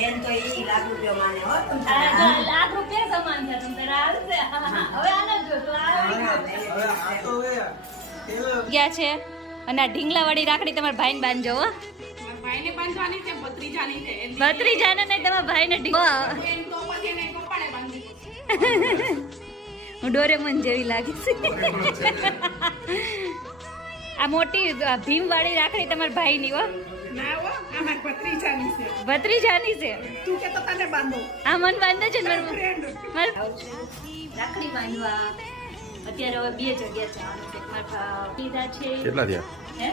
બેન તો એ લાખ રૂપિયા માને હો તમ આ તારે. જો લાખ રૂપિયા સમાન છે તમ આવશે. હવે આને જો તો આ ગયા છે. અને આ ઢીંગલાવાળી રાખડી તમારા ભાઈને બાંધજો હો. ભાઈને બાંધવાની છે ભત્રીજાની છે. ભત્રીજાને નહીં તમારા ભાઈને ઢીંગ તો હું. ડોરેમોન જેવી લાગી છું આ મોટી ભીમ વાળી રાખડી તમારા ભાઈની હો. ભત્રીજાની છે. છે? તું કે તો તને બાંધો. આ મન બાંધે છે ને રાખડી બાંધવા. અત્યારે હવે બે જગ્યા જવાનું છે. મારા ભા- છે. કેટલા થયા? હે?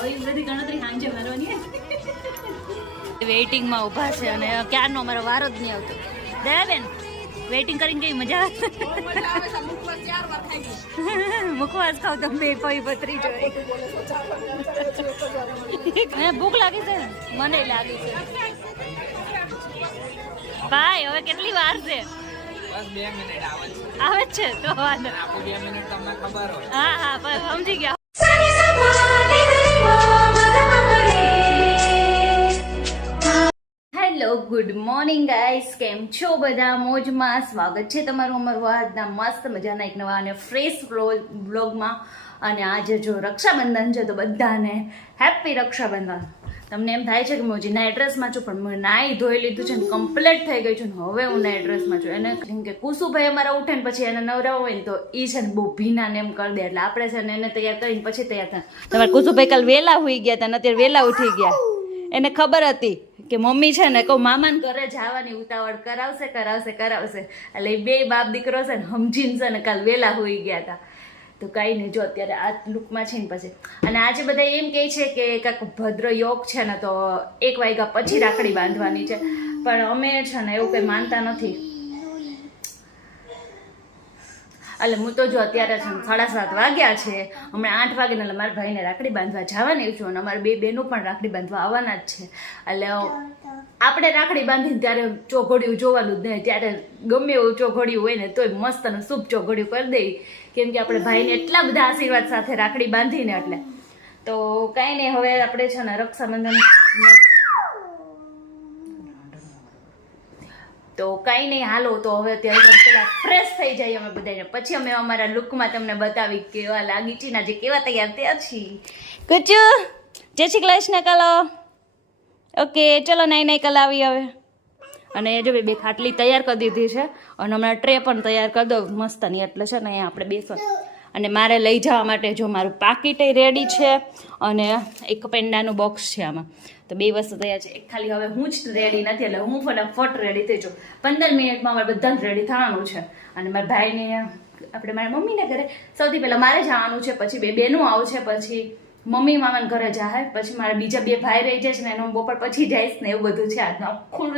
હવે બધી ગણતરી સાંજે મારવાની વેઇટિંગમાં ઊભા છે અને ક્યારનો અમારો વારો જ નહીં આવતો. દયાબેન વેઇટિંગ કરીને કેવી મજા આવે? મુખવાસ ખાવ તમે કોઈ પતરી જોઈ મને ભૂખ લાગી છે મને લાગી છે. ભાઈ હવે કેટલી વાર છે? બસ આવે છે. જ છે તો વાંધો આખું બે મિનિટ તમને ખબર હોય. હા હા સમજી ગયા. Hello, good morning guys. કેમ છો બધા? મોજમાં સ્વાગત છે તમારું અમારું આજના મસ્ત મજાના એક નવા અને ફ્રેશ વ્લોગમાં. અને આજે જો રક્ષાબંધન છે તો બધાને હેપી રક્ષાબંધન. તમને એમ થાય છે કે હું હજી એડ્રેસમાં છું, પણ મેં નાઈ ધોઈ લીધું છે ને કમ્પ્લીટ થઈ ગઈ છું ને હવે હું ના એડ્રેસમાં છું. એને કેમ કે કુસુભાઈ અમારા ઉઠે ને પછી એને નવરા હોય ને તો એ છે ને બહુ ભીના ને એમ કરી દે. એટલે આપણે છે ને એને તૈયાર કરીને પછી તૈયાર થાય. તમારે કુસુભાઈ કાલ વહેલા હોઈ ગયા હતા ને અત્યારે વહેલા ઉઠી ગયા. એને ખબર હતી. કે મમ્મી છે ને, કહું, મામાને ઘરે જવાની ઉતાવળ કરાવશે કરાવશે કરાવશે. એટલે બે બાપ દીકરો છે ને, સમજીને છે ને, કાલ વહેલા હોઈ ગયા હતા તો કાંઈ નહીં, જો અત્યારે આ લુકમાં છે ને પછી. અને આજે બધા એમ કહે છે કે કાંઈક ભદ્ર યોગ છે ને, તો એક વાગ્યા પછી રાખડી બાંધવાની છે. પણ અમે છે ને, એવું કંઈ માનતા નથી. એટલે હું તો જો અત્યારે સાડા સાત વાગ્યા છે. હમણાં આઠ વાગે એટલે મારા ભાઈને રાખડી બાંધવા જવાની છું અને અમારા બે બહેનો પણ રાખડી બાંધવા આવવાના જ છે. એટલે આપણે રાખડી બાંધીને ત્યારે ચોઘડિયું જોવાનું જ નહીં. ત્યારે ગમે એવું ચોઘડિયું હોય ને તોય મસ્ત અને શુભ ચોઘડિયું કરી દઈ. કેમ કે આપણે ભાઈને એટલા બધા આશીર્વાદ સાથે રાખડી બાંધીને એટલે. તો કાંઈ નહીં, હવે આપણે છે ને રક્ષાબંધન તો કાંઈ નહીં, હાલો, તો હવે અત્યારે પેલા ફ્રેશ થઈ જાય અમે બધાને પછી અમે અમારા લુકમાં તમને બતાવી કેવા લાગી છીએ ના જે કેવા તૈયાર થયા છીએ. કચુ જય શ્રી કૃષ્ણ, કલો. ઓકે ચલો નહીં નહીં કલાવી હવે. અને જો બે ખાટલી તૈયાર કરી દીધી છે, અને હમણાં ટ્રે પણ તૈયાર કરી દો મસ્તની એટલે છે ને, અહીંયા આપણે બેસો અને મારે લઈ જવા માટે જો મારું પાકીટ રેડી છે, અને એક પેંડાનું બોક્સ છે આમાં. તો બે વસ્તુ તૈયાર છે. એક ખાલી હવે હું જ રેડી નથી, એટલે હું ફટાફટ રેડી થઈ જાઉં. પંદર મિનિટમાં અમારે બધાને રેડી થવાનું છે. અને મારા ભાઈને, આપણે મારા મમ્મીને ઘરે સૌથી પહેલાં મારે જવાનું છે, પછી બે બહેનો આવશે, પછી મમ્મી મામાને ઘરે જાય પછી મારા બીજા બે ભાઈ રહી જાય છે ને એનો બપોર પછી જઈશ ને એવું બધું છે. આજનો આખું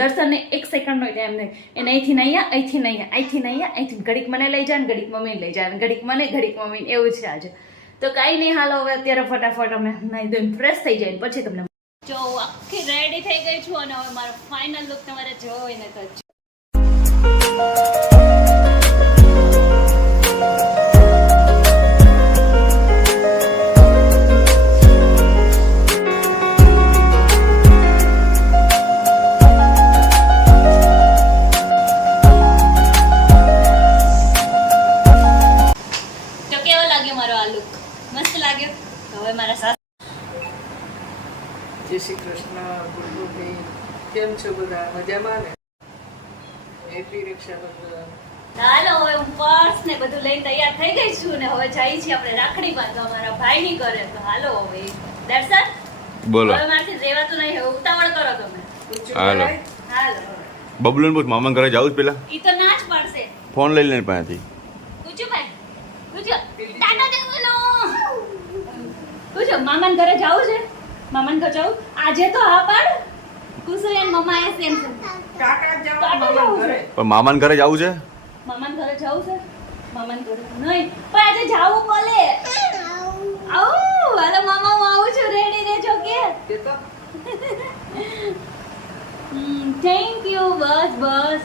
દર્શનને એક સેકન્ડનો ટાઈમ નહીં. એને અહીંથી નહીં અહીંથી નહીં અહીંથી નહીં અહીંથી ઘડીક મને લઈ જાય ને ઘડીક મમ્મીને લઈ જાય ને ઘડીક મને, ઘડીક મમ્મીને. એવું છે આજે. તો કાંઈ નહીં, હાલો, હવે અત્યારે ફટાફટ અમે નહીં તો ફ્રેશ થઈ જાય પછી તમને જો આખી રેડી થઈ ગઈ છું અને હવે મારો ફાઇનલ લુક તમારે જોવો હોય ને તો બબલુને પૂછ મામા ઘરે જાવું જ પેલા? ઈ તો ના જ પાડશે. ફોન લઈ લઈને પાસેથી પૂછ્યું ભાઈ. ટાટા જવાનું પૂછ્યો મામાને ઘરે જાવું છે? મામાને ઘરે જાવું? આજે તો હા પણ કુસુરિયાન મમ્મા એ સેમ જાઓ મામા ઘરે. પણ મામાને ઘરે જવું છે? મામાને ઘરે જાવું છે? મામાને ઘરે નહીં. પણ આજે જાવું બોલે. આવું. હાલો મામા હું આવું છું. રેડી રહેજો કે. થેન્ક યુ બસ બસ.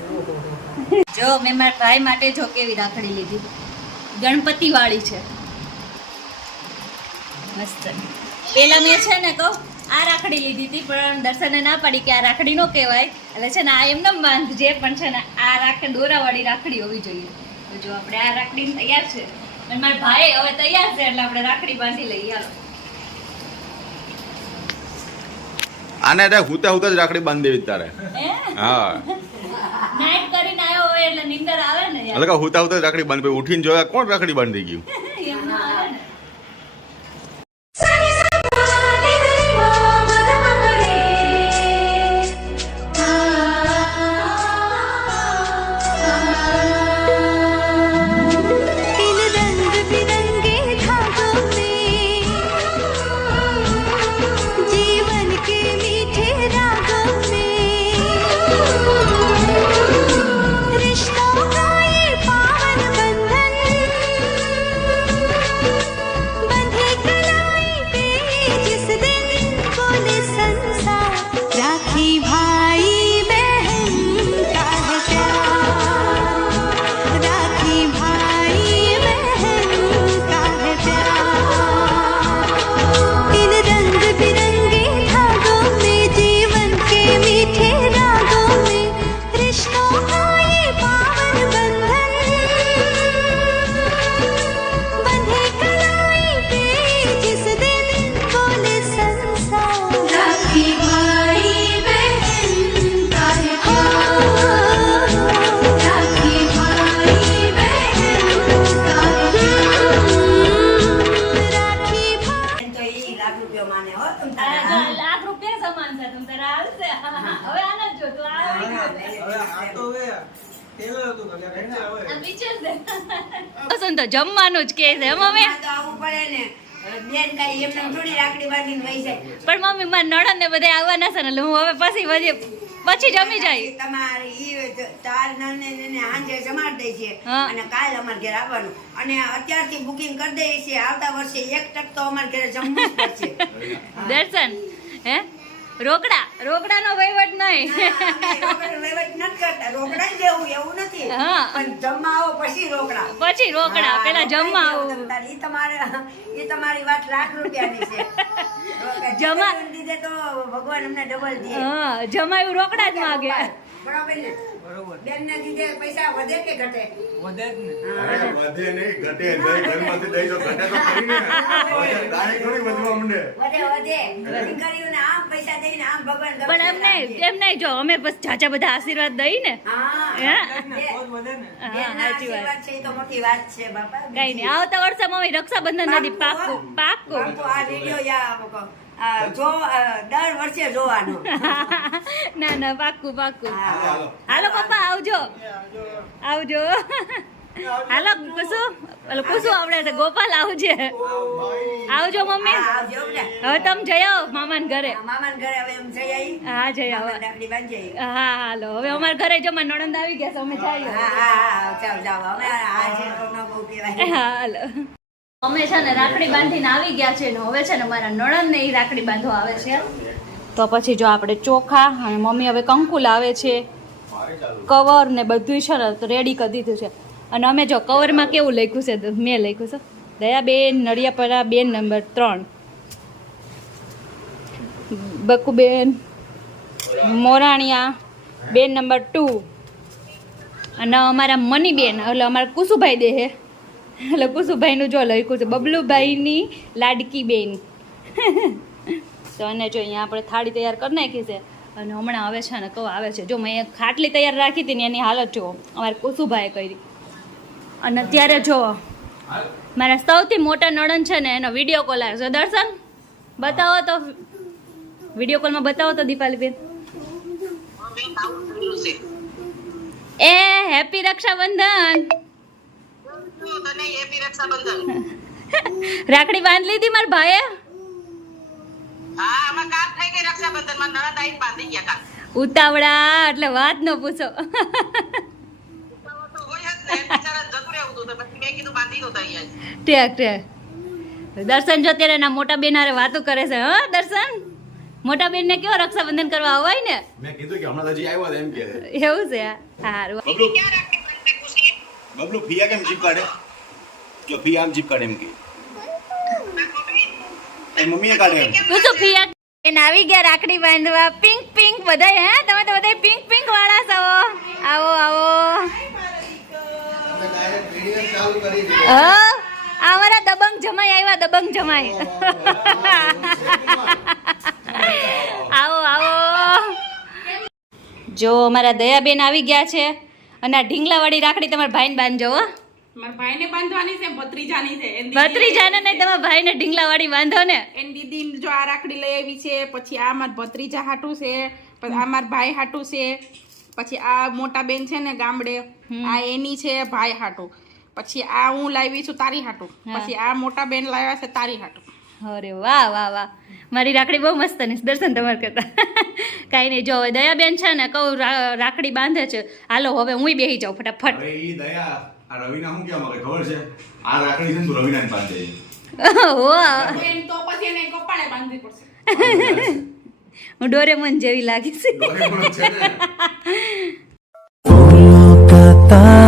જો, મેં મારા ભાઈ માટે જો કેવી રાખડી લીધી. ગણપતિ વાળી છે. મસ્ત. પેલા મેં છે ને કહું, આ રાખડી લીધી હતી, પણ દર્શને ના પાડી કે આ રાખડી નો કહેવાય. એટલે છે ને આ એમને બાંધજે પણ છે ને આ રાખડી દોરાવાળી રાખડી હોવી જોઈએ. જો આપણે આ રાખડી તૈયાર છે. અને મારા ભાઈ હવે તૈયાર છે, એટલે આપણે રાખડી બાંધી લઈએ. હાલો. આને એટલે હુતા હુતા જ રાખડી બાંધી દેવી તારે. હે? નાઈટ કરીને આવ્યો હોય એટલે નીંદર આવે ને એટલે હુતા હુતા જ રાખડી બાંધી ઉઠીને જોયા કોણ રાખડી બાંધી ગયું? તો જમવાનું જ કે છે મમ્મી? પણ મમ્મી મારા નણંદ ને બધા આવવાના છે ને હું હવે પછી પછી પછી જમી જાય. તમારે તાર નાને હાંજે જમાડી દે છે. અને કાલ અમારે ઘરે આવવાનું. અને અત્યારથી બુકિંગ કરી દઈએ છીએ. આવતા વર્ષે એક ટક તો અમારે ઘરે જમવું જ પડશે. દર્શન હે? રોકડા વહીવટ નહીં. વહીવટ નથી કરતા. રોકડા જ એવું નથી. પણ જમવા આવો પછી રોકડા. પછી રોકડા પેલા જમવા આવું. તમારે. એ તમારી વાત લાખ રૂપિયાની છે. જમા- લીધે દીધે તો ભગવાન અમને ડબલ દે. હા જમાયું રોકડા જ માગે. બરાબર ને? બરોબર. બેન ને દીધે પૈસા વધે કે ઘટે? વધે જ ને. વધે નહીં ઘટે. નહીં ઘરમાંથી દઈ દો ઘટે તો ખરી ને. દાણી થોડી વધવા માંડે વધે વધે. દીકરીઓને આમ પૈસા દઈને આમ ભગવાન પણ એમ નહીં એમ નહીં જો અમે બસ ચાચા બધા આશીર્વાદ દઈ ને. કઈ નહીં આવતા વર્ષે મમ્મી રક્ષાબંધન નથી પાકો પાક્કું આ વીડિયો યા જો દર વર્ષે જોવાનો. ના ના પાક્કું પાક્કું. હાલો પપ્પા આવજો. આવજો. હાલો કુસુ હાલો કુસુ આવડે ગોપાલ આવજે. આવજો. મમ્મી. હવે તમે જઈ આવો મામાના ઘરે. આ ઘરે હવે એમ જઈ હા જઈ આવો. હા હાલો. હવે અમારા ઘરે જો મારા નણંદ આવી ગયા છે અમે જઈએ. હાલો. અમે છે ને રાખડી બાંધીને આવી ગયા છે ને હવે છે ને મારા નણંદ ને એ રાખડી બાંધવા આવે છે. તો પછી જો આપણે ચોખા અને મમ્મી હવે કંકુ લાવે છે. કવર ને બધું છે ને રેડી કરી દીધું છે. અને અમે જો કવરમાં કેવું લખ્યું છે મેં લખ્યું છે. દયાબેન, નડિયાપરા, બેન નંબર ત્રણ. બકુબેન, મોરાણિયા, બેન નંબર ટુ. અને અમારા મની બેન એટલે અમારા કુસુભાઈ દે હે. એટલે કુસુભાઈનું જો લખ્યું છે બબલુભાઈની લાડકી બેન. તો અને જો અહીંયા આપણે થાળી તૈયાર કરી નાખી છે અને હમણાં આવે છે ને કહું આવે છે. જો મેં ખાટલી તૈયાર રાખી હતી ને એની હાલત જુઓ અમારે કુસુભાઈએ કરી. અને અત્યારે જો મારા સૌથી મોટા નણંદ છે ને એનો વીડિયો કોલ આવ્યો છે. દર્શન બતાવો તો. વીડિયો કોલમાં બતાવો તો દીપાલીબેન. એ હેપી રક્ષાબંધન. રાખડી બાંધ લીધી મારા ભાઈએ? ઉતાવળા એટલે વાત ન પૂછો. દર્શન જો ત્યારે ના મોટા બેન હારે વાતો કરે છે હા દર્શન? મોટા બેન ને કેવો રક્ષાબંધન કરવા આવાય ને? મેં કીધું કે હમણાં હજી આવ્યા એમ કે એવું છે હારું. બબલુ ફિયા કેમ જીભ કાઢે? જો ફિયા આમ જીભ કાઢે એમ કે. એ મમ્મીએ કાઢે એમ. તું ફિયા એને આવી ગયા રાખડી બાંધવા. પિંક પિંક બધાય, હે? તમે તો બધાય પિંક પિંક વાળા છો. આવો આવો. હ? અમારા દબંગ જમાઈ આવ્યા, દબંગ જમાઈ. આવો આવો. જો અમારા દયાબેન આવી ગયા છે. અને આ ઢીંગલાવાળી રાખડી તમારા ભાઈને બાંધજો હો. મારા ભાઈને બાંધવાની છે ભત્રીજાની છે. એની ભત્રીજાને નહીં તમારા ભાઈને ઢીંગલાવાળી બાંધો ને. એની દીદી જો આ રાખડી લઈ આવી છે પછી આ મારા ભત્રીજા હાટું છે પછી આ મારા ભાઈ હાટું છે પછી આ મોટા બેન છે ને ગામડે આ એની છે ભાઈ હાટું. પછી આ હું લાવી છું તારી હાટું. પછી આ મોટા બેન લાવ્યા છે તારી હાટું. અરે વાહ વાહ વાહ. મારી રાખડી બહુ મસ્ત ને દર્શન તમારે કરતા. કાંઈ નહીં જો હવે દયાબેન છે ને કહું રાખડી બાંધે છે. હાલો હવે હું બેસી જાઉં ફટાફટ. દયા આ રવિના શું કહેવા માંગે? ખબર છે? આ રાખડી છે તું રવિના બાંધે હો બેન તો પછી એને કપાળે બાંધવી પડશે. હું ડોરેમોન જેવી લાગી છે.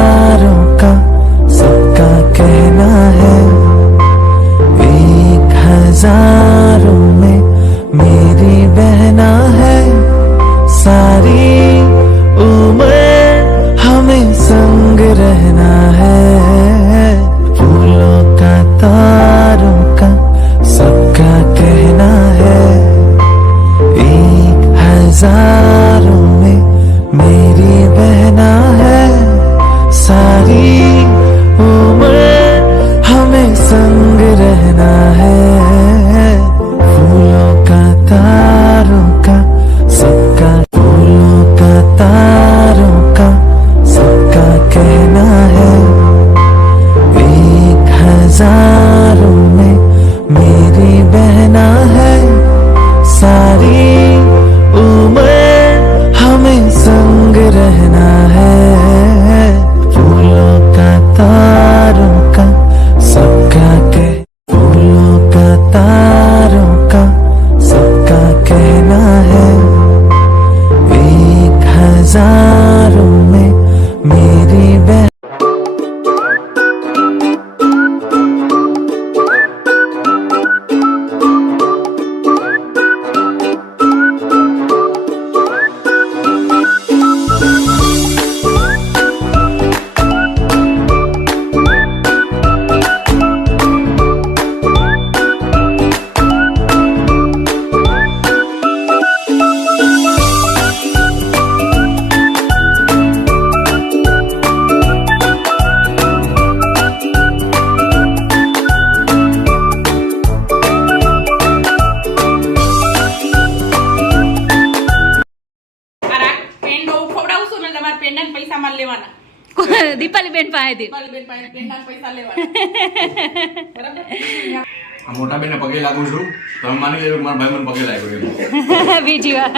કે મારા ભાઈ મને પગે લાગ્યો એમ બીજી વાર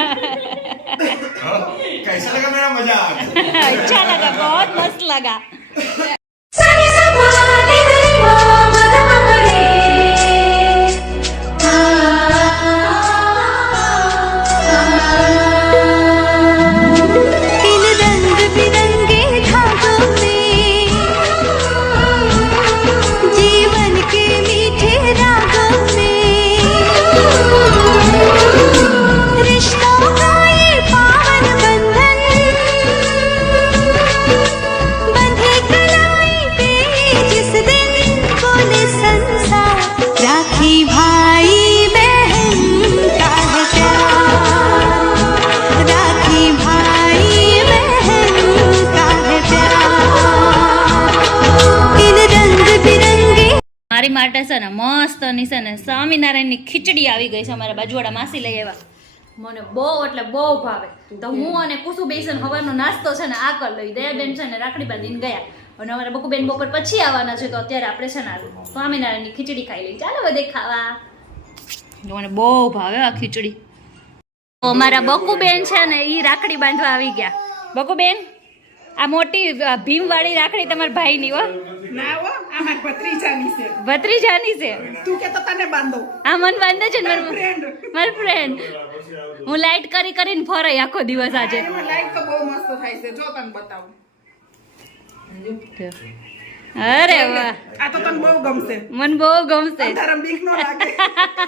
कैसा लगा मेरा मजाक अच्छा लगा बहुत मस्त लगा ગઈ અમારા બાજુવાળા માસી લઈ આવ્યા. મને બહુ, એટલે બહુ ભાવે. તો હું અને કુસુ બેસન હવાનો નાસ્તો છે ને આ કર લઈ દયાબેન છે ને રાખડી બાંધીને ગયા. અને અમારા બકુબેન બપોર પછી આવવાના છે, તો અત્યારે આપણે છે ને સ્વામિનારાયણની ખીચડી ખાઈ લઈ ચાલો બધે ખાવા. મને બહુ ભાવે આ ખીચડી. અમારા બકુબેન છે ને એ રાખડી બાંધવા આવી ગયા. બકુબેન, આ મોટી ભીમવાળી રાખડી તમારા ભાઈની હો. ના હો. ભત્રીજાની છે. તું કે તો તને બાંધો. આ મન બાંધે છે મારું ફ્રેન્ડ મારું ફ્રેન્ડ હું લાઈટ કરી કરીને ફરાઈ આખો દિવસ આજે. લાઈટ તો બહુ મસ્ત થાય છે. જો તને બતાવું. અરે વાહ. આ તો તને બહુ ગમશે. મને બહુ ગમશે.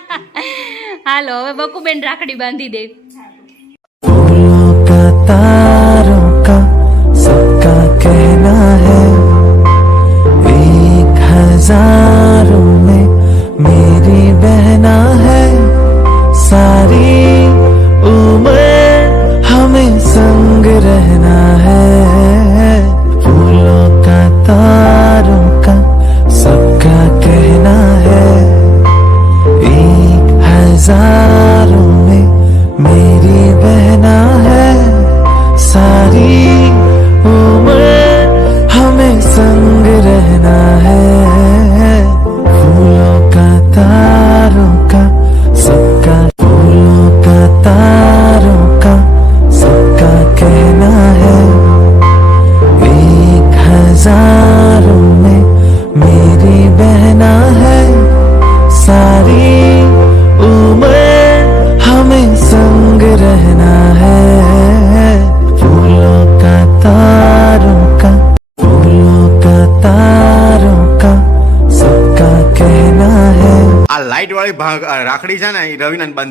હાલો હવે બકુબેન રાખડી બાંધી દે.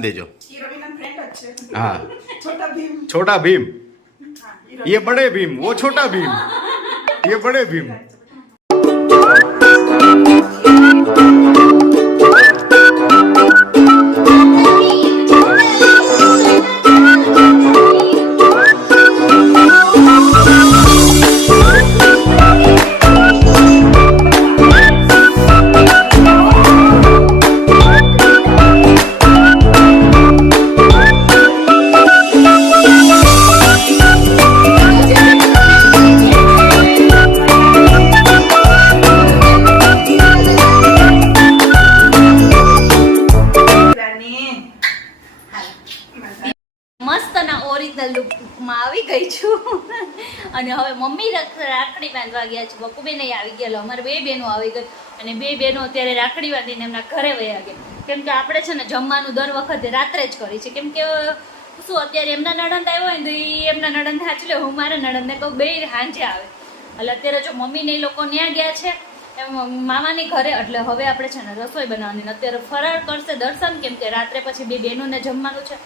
દેજો હા छोटा भीम ये बड़े भीम वो छोटा भीम ये बड़े भीम બાંધવા ગયા છે બકુબેન અહીં આવી ગયા અમારે બે બહેનો આવી ગઈ. અને બે બહેનો અત્યારે રાખડી બાંધીને એમના ઘરે વયા ગયા. કેમ કે આપણે છે ને જમવાનું દર વખતે રાત્રે જ કરી છે કેમ કે, શું અત્યારે એમના નણંદ આવ્યો હોય ને તો એ એમના નણંદ હાચી લે, હું મારા નણંદને કહું, બે સાંજે આવે. એટલે અત્યારે જો મમ્મીને એ લોકો ત્યાં ગયા છે, એમ મામાની ઘરે. એટલે હવે આપણે છે ને રસોઈ બનાવવાની. અત્યારે ફરાળ કરશે દર્શન, કેમ કે રાત્રે પછી બે બહેનોને જમવાનું છે.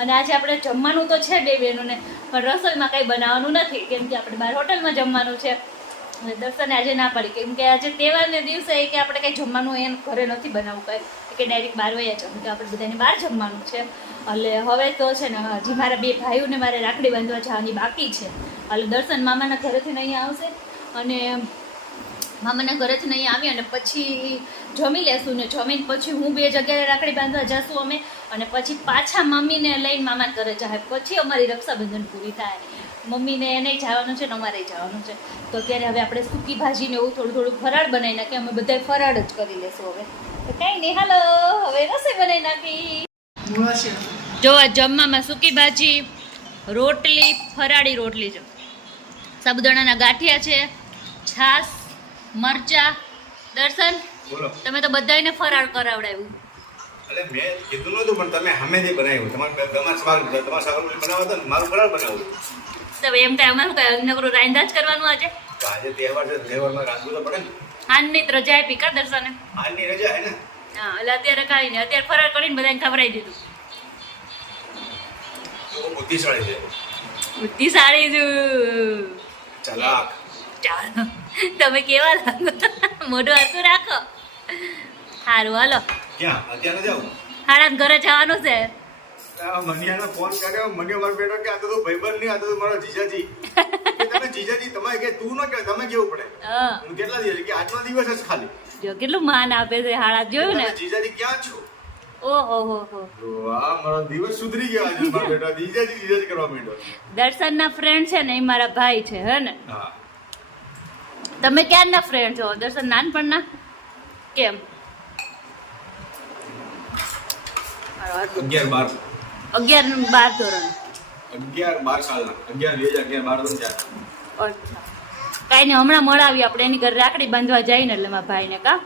અને આજે આપણે જમવાનું તો છે બે બહેનોને, પણ રસોઈમાં કંઈ બનાવવાનું નથી. કેમ કે આપણે બહાર હોટલમાં જમવાનું છે. દર્શને આજે ના પાડી કેમ કે આજે તહેવારને દિવસે એ કે આપણે કંઈ જમવાનું એને ઘરે નથી બનાવવું કંઈ. કે ડાયરેક્ટ બહાર વયા જમ કે આપણે બધાને બહાર જમવાનું છે. એટલે હવે તો છે ને, હજી મારા બે ભાઈઓને મારે રાખડી બાંધવા જવાની બાકી છે. એટલે દર્શન મામાના ઘરેથી અહીંયા આવશે. અને મામાના ઘરેથી નહીં આવી અને પછી જમી લેશું ને જમીને પછી હું બે જગ્યાએ રાખડી બાંધવા જશું અમે અને પછી પાછા મમ્મીને લઈને મામા ઘરે જાય. પછી અમારી રક્ષાબંધન પૂરી થાય. મમ્મીને એને જવાનું છે ને અમારે જવાનું છે. તો અત્યારે હવે આપણે સૂકી ભાજી ને એવું થોડું થોડું ફરાળ બનાવી નાખીએ અમે બધા ફરાળ જ કરી લેશું હવે. તો કંઈ નહીં, હાલો, હવે રસોઈ બનાવી નાખી. જો જમવામાં સૂકી ભાજી, રોટલી, ફરાળી રોટલી છે સાબુદાણાના ગાંઠિયા છે, છાશ મરચા દર્શન તમે તો બધાને ફરાળ કરાવડાવ્યું. એટલે મેં કીધું નતું પણ તમે સામેથી બનાવ્યું તમારે તમારે સ્વાગત તમારે સ્વાગત બનાવો તો મારું ફરાળ બનાવું તો એમ કાંઈ અમારું કાંઈ નકરું રાંધા જ કરવાનું આજે. તો આજે તહેવાર છે તહેવારમાં રાંધવું તો પડે ને. આનની રજા આપી કા દર્શને? રજા હે ને. હા એટલે અત્યારે કાંઈ નહીં અત્યારે ફરાળ કરીને બધાને ખવડાવી દીધું. બુદ્ધિશાળી છે. બુદ્ધિ સારી છું. ચલાક. ચાલો તમે કેવા લાગો? મોઢું હરકું રાખો. સારું હાલો. હાડા ઘરે જવાનું છે. આ મનિયાનો ફોન કર્યો મનિયો મારો બેટો કે આ તો ભાઈબંધ નહીં આ તો મારો જીજાજી. તમે જીજાજી તમારે કે તું ન કે તમે કેવું પડે? હું. કેટલા દિવસ કે આજનો દિવસ જ ખાલી. જો કેટલું માન આપે છે હાડા જોયું ને? જીજાજી ક્યાં છો? માંડ્યો. દર્શનના ફ્રેન્ડ છે ને એ મારા ભાઈ છે હે ને? તમે ક્યારના ફ્રેન્ડ છો? દર્શન નાનપણના? કેમ? અગિયાર બાર. અગિયાર બાર ધોરણ. અગિયાર બાર સાલના. અગિયાર બે હજાર અગિયાર બાર ત્રણ ચાર. અચ્છા. કાંઈ નહીં હમણાં મળાવી આપણે. એની ઘરે રાખડી બાંધવા જઈને એટલે મારા ભાઈને કા?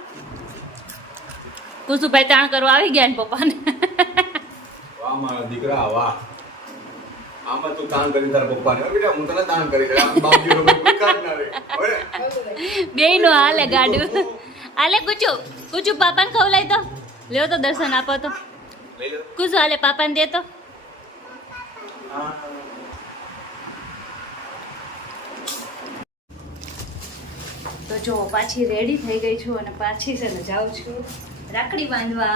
કુસુભાઈ તાણ કરવા આવી ગયા ને પપ્પાને? વાહ મારા દીકરા વાહ. આમાં તું દાન કરી તારા પપ્પાને. બેટા હું તને દાન કરી દઈશ. આ બાપજીનો કોઈ જ ના. હવે? બે નો હાલે ગાડું. હાલે કુચુ. કુચુ પાપાને ખવલાય તો લ્યો તો દર્શન આપો તો. લઈ કુચુ હાલે પાપાને દે તો. તો જો પાછી રેડી થઈ ગઈ છું અને પાછી છે ને જાઉં છું. રાખડી બાંધવા.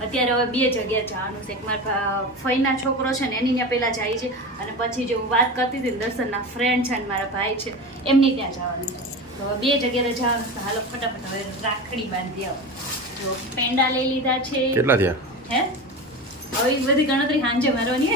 અત્યારે હવે બે જગ્યાએ જવાનું છે. એક મારા ફઈના છોકરો છે ને એની ત્યાં પહેલાં જાય છે. અને પછી જે હું વાત કરતી હતી દર્શનના ફ્રેન્ડ છે અને મારા ભાઈ છે એમની ત્યાં જવાનું છે. તો હવે બે જગ્યાએ જવાનું છે. હાલો ફટાફટ હવે રાખડી બાંધી આવો. જો પેંડા લઈ લીધા છે. કેટલા થયા? હે? હવે બધી ગણતરી સાંજે મારવાની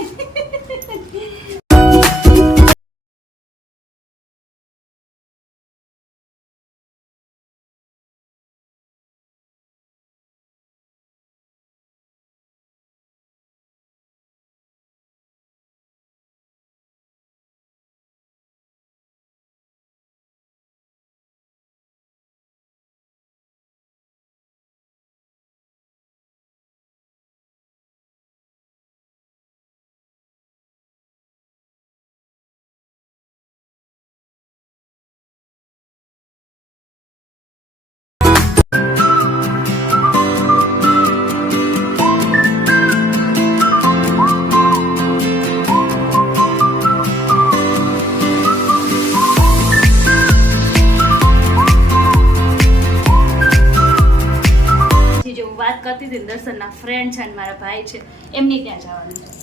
ફ્રેન્ડ છે અને મારા ભાઈ છે એમની ત્યાં જવાનું છે.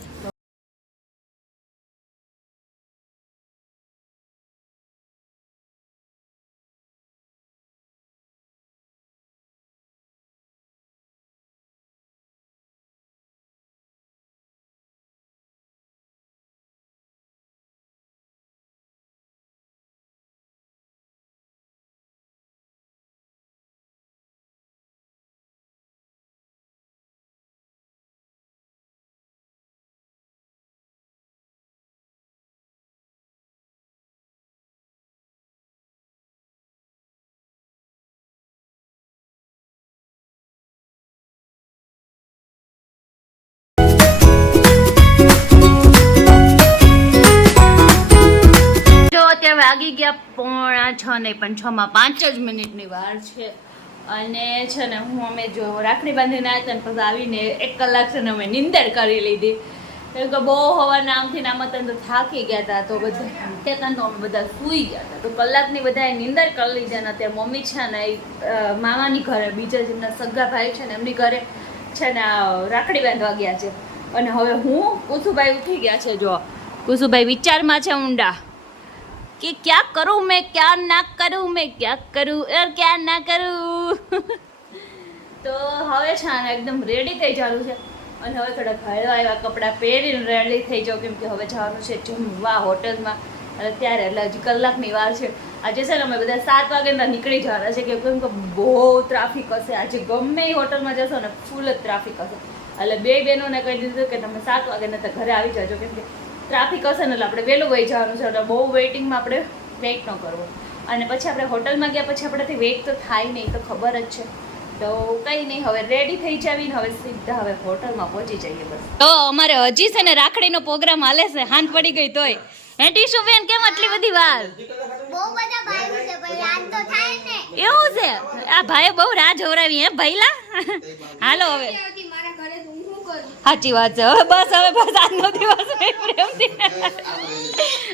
વાગી ગયા પોણા છ નહીં, પણ છ માં પાંચ જ મિનિટની વાર છે. અને છે ને, હું અમે જો રાખડી બાંધીને આવ્યા ને, પછી આવીને એક કલાક છે ને, અમે નિંદર કરી લીધી. કેમ કે બહુ હવાના આમથી નામ તો થાકી ગયા હતા તો બધા ત્યાં તો અમે બધા સૂઈ ગયા હતા તો કલાકની બધાએ નિંદર કરી લીધી અને ત્યાં મમ્મી છે ને, એ મામાની ઘરે, બીજા જેમના સગા ભાઈ છે ને, એમની ઘરે છે ને રાખડી બાંધવા ગયા છે. અને હવે હું, કુસુભાઈ ઉઠી ગયા છે, જો. કુસુભાઈ વિચારમાં છે ઊંડા. कि क्या करूं मैं क्या ना करूं मैं क्या करूं और क्या ना કરું તો હવે છે ને એકદમ રેડી થઈ જવાનું છે અને હવે થોડા હળવા એવા કપડાં પહેરીને રેડી થઈ જાઉં કેમ કે હવે જવાનું છે જમવા હોટલમાં અને ત્યારે એટલે હજી કલાકની વાર છે આજે છે ને અમે બધા સાત વાગે નીકળી જવાના છે કેમ કે બહુ ટ્રાફિક હશે આજે ગમે એ હોટલમાં જશો ને ફૂલ જ ટ્રાફિક હશે એટલે બે બહેનોને કહી દીધું કે તમે સાત વાગે ને તો ઘરે આવી જાજો કેમ કે ટ્રાફિક હશે ને એટલે આપણે વહેલું વહી જવાનું છે. એટલે બહુ વેઇટિંગમાં આપણે વેઇટ ન કરવો. અને પછી આપણે હોટલમાં ગયા પછી આપણાથી વેઇટ તો થાય નહીં તો ખબર જ છે. તો કંઈ નહીં હવે રેડી થઈ જાવીને હવે સીધા હવે હોટલમાં પહોંચી જઈએ બસ. તો અમારે હજી છે ને રાખડીનો પ્રોગ્રામ હાલે છે હાંત પડી ગઈ તોય. હે ટીશુ બેન કેમ આટલી બધી વાર? બહુ બધા ભાઈઓ છે ભાઈ યાદ તો થાય ને. એવું છે? આ ભાઈ બહુ રાહ જોવરાવી હે ભઈલા? હાલો હવે. સાચી વાત છે. હવે બસ હવે બસ. આજનો દિવસ પ્રેમથી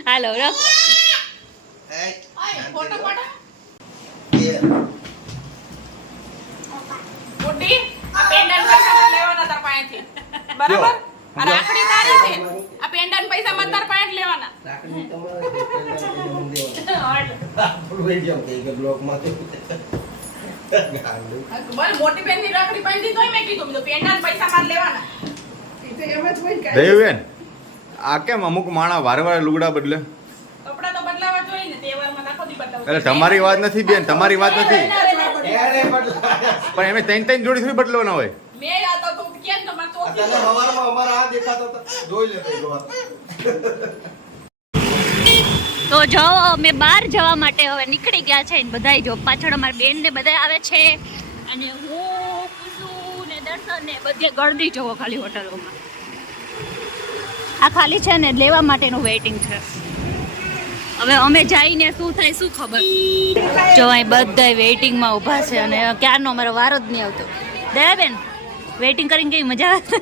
હાલો રખ ફોટો પાડો. મોટી આ પેંડન્ટ પૈસા લેવાના બરાબર? રાખડી તારી છે આ પેંડન્ટ પૈસા મત તાર પાસે લેવાના. રાખડી તમારે. આપણું કે મોટી બેનની રાખડી બાંધી તોય મેં કીધું બીજું પેંડન્ટ પૈસા માર લેવાના. દેવબેન આ કેમ અમુક માણા વારે વારે લુગડા બદલે? કપડા તો બદલાવા જોઈએ ને તહેવારમાં આખો દી બદલાવું એટલે તમારી વાત નથી બેન તમારી વાત નથી. પણ એમે ત્રણ ત્રણ જોડી થોડી બદલવાના હોય. મેં તો કેમ તો તને અમારા આ દેખાતો. જોઈ લેતો. તો જો અમે બહાર જવા માટે હવે નીકળી ગયા છે બધાય જો પાછળ અમારી બેન ને બધા આવે છે. અને હું, કુસુ ને દર્શન ને બધે ગળદી જવો ખાલી હોટલોમાં. આ ખાલી છે ને લેવા માટેનું વેઇટિંગ છે. હવે અમે જઈને શું થાય શું ખબર. જો અહીં બધા વેઇટિંગમાં ઊભા છે અને ક્યારનો અમારો વારો જ નહીં આવતો. દયાબેન વેઇટિંગ કરીને કેવી મજા આવે?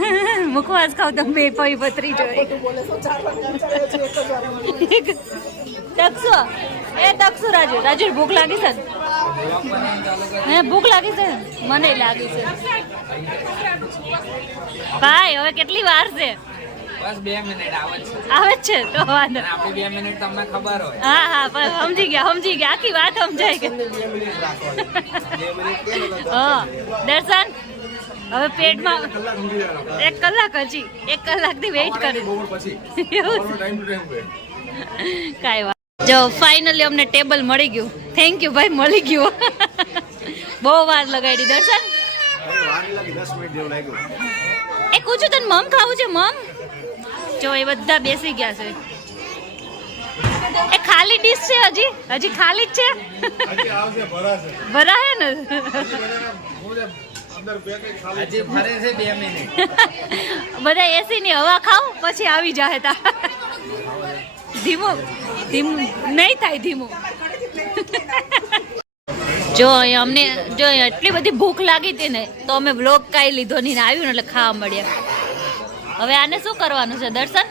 મુખવાસ ખાવ તો બે પૈ પતરી જોઈએ દક્ષુ એ દક્ષુ રાજુ. રાજુ ભૂખ લાગી છે? હે ભૂખ લાગી છે? મને લાગી છે. ભાઈ હવે કેટલી વાર છે? બસ બે મિનિટ આવે છે. આવે છે તો વાંધો. આપણે બે મિનિટ તમને ખબર હોય. હા હા પણ સમજી ગયા સમજી ગયા. આખી વાત સમજાય ગઈ. હા દર્શન? હવે પેટમાં એક કલાક હજી એક કલાકથી વેઇટ કરી. કાંઈ વાત જો ફાઇનલી અમને ટેબલ મળી ગયું. થેન્ક યુ ભાઈ મળી ગયું. બહુ વાર લગાડી. દર્શન? એક મિનિટ એ પૂછું તને મમ ખાવું છે મમ? જો એ બધા બેસી ગયા છે. એ ખાલી ડીશ છે હજી? હજી ખાલી જ છે? ભરાશે. ને? હજી ફરે છે બે મિનિટ બધા એસી ની હવા ખાવ પછી આવી જાય તા. ધીમું ધીમું નહીં થાય ધીમું. જો અમને જો એટલી બધી ભૂખ લાગી હતી ને તો અમે બ્લોગ કાંઈ લીધો નહીં ને આવ્યું ને એટલે ખાવા મળ્યા. હવે આને શું કરવાનું છે દર્શન?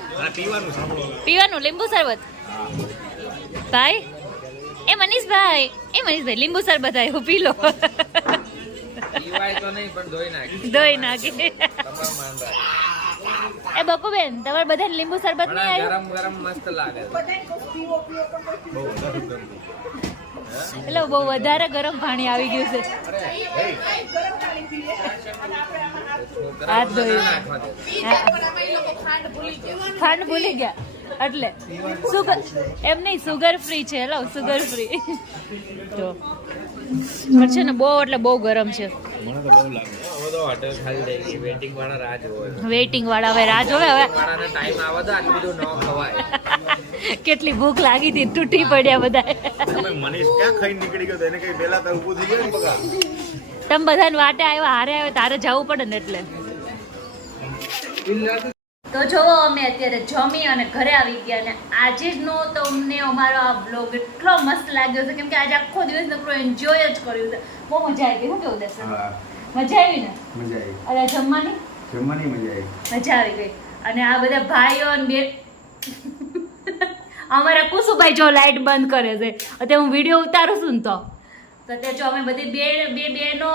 પીવાનું લીંબુ શરબત? ભાઈ એ મનીષભાઈ એ મનીષભાઈ લીંબુ શરબત આવ્યું પી લો. ધોઈ નાખી એ બકુબેન તમારે બધાને લીંબુ શરબત નહીં આવ્યું ગરમ ગરમ મસ્ત લાગે. એટલે બહુ વધારે ગરમ પાણી આવી ગયું છે. હાથ ધોઈ. ખાંડ ભૂલી ગયા. એટલે સુગર એમ નહીં સુગર ફ્રી છે લો સુગર ફ્રી તો પણ છે ને બહુ એટલે બહુ ગરમ છે. વેઇટિંગ વાળા હવે રાહ જોવે હવે? વાળાને ટાઈમ આવે તો આટલું બધું ન ખવાય. કેટલી ભૂખ લાગી હતી તૂટી પડ્યા બધા તમે મનીષ ક્યાં ખાઈને નીકળી ગયો એને કઈ પહેલા તો ઊભું થઈ ગયું તમે બધાને વાટે આવ્યા હારે આવ્યા તારે જવું પડે ને એટલે. તો જોવો અમે અત્યારે જમી અને ઘરે આવી ગયા અને નો તો અમને અમારો આ બ્લોગ એટલો મસ્ત લાગ્યો છે. કેમ કે આજે આખો દિવસ નકરો એન્જોય જ કર્યું છે. બહુ મજા આવી ગઈ શું કેવું દેશે મજા આવી ને? મજા આવી. અરે જમવાની? જમવાની મજા આવી. મજા આવી ગઈ. અને આ બધા ભાઈઓ અને બે અમારા કુસુભાઈ જો લાઈટ બંધ કરે છે. અત્યારે હું વીડિયો ઉતારું છું ને તો. તો અત્યારે જો અમે બધી બે બે બહેનો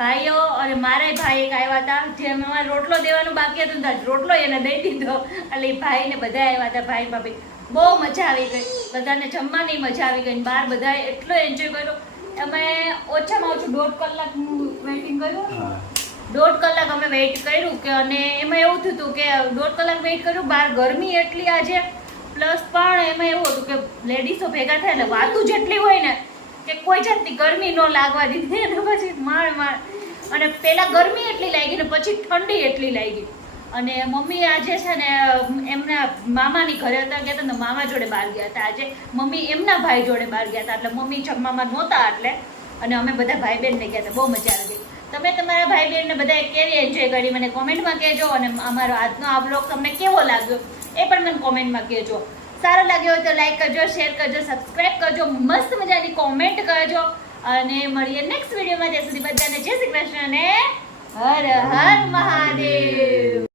ભાઈઓ અને મારા ભાઈ એક આવ્યા હતા જે અમારે રોટલો દેવાનું બાકી હતું ને રોટલો એને દઈ દીધો. એટલે એ ભાઈને બધા આવ્યા હતા ભાઈ ભાભી. બહુ મજા આવી ગઈ. બધાને જમવાની મજા આવી ગઈ બહાર બધાએ એટલો એન્જોય કર્યો. અમે ઓછામાં ઓછું દોઢ કલાકનું વેઇટિંગ કર્યું. દોઢ કલાક અમે વેઇટ કર્યું કે અને એમાં એવું થયું હતું કે દોઢ કલાક વેઇટ કર્યું બહાર ગરમી એટલી આજે. પ્લસ પણ એમાં એવું હતું કે લેડીઝો ભેગા થાય એટલે વાતું જેટલી હોય ને કે કોઈ જાતની ગરમી ન લાગવા દીધી અને પછી માળ માળ અને પહેલાં ગરમી એટલી લાગી ને પછી ઠંડી એટલી લાગી. અને મમ્મી આજે છે ને, એમના મામાની ઘરે હતા ગયા હતા મામા જોડે બહાર ગયા હતા આજે. મમ્મી એમના ભાઈ જોડે બહાર ગયા હતા, એટલે મમ્મી જમવામાં નહોતા એટલે. અને અમે બધા ભાઈ બહેનને ગયા હતા, બહુ મજા આવી તમે તમારા ભાઈ બહેનને બધાએ કેવી એન્જોય કરી, મને કોમેન્ટમાં કહેજો અને અમારો આજનો આ બ્લોગ તમને કેવો લાગ્યો, એ પણ મને કોમેન્ટમાં કહેજો. સારો લાગ્યો હોય તો લાઈક કરજો શેર કરજો સબસ્ક્રાઇબ કરજો, મસ્ત મજાની કોમેન્ટ કરજો. અને મળીએ નેક્સ્ટ વિડીયોમાં ત્યાં સુધી બધાને જય શ્રી કૃષ્ણ અને હર હર મહાદેવ.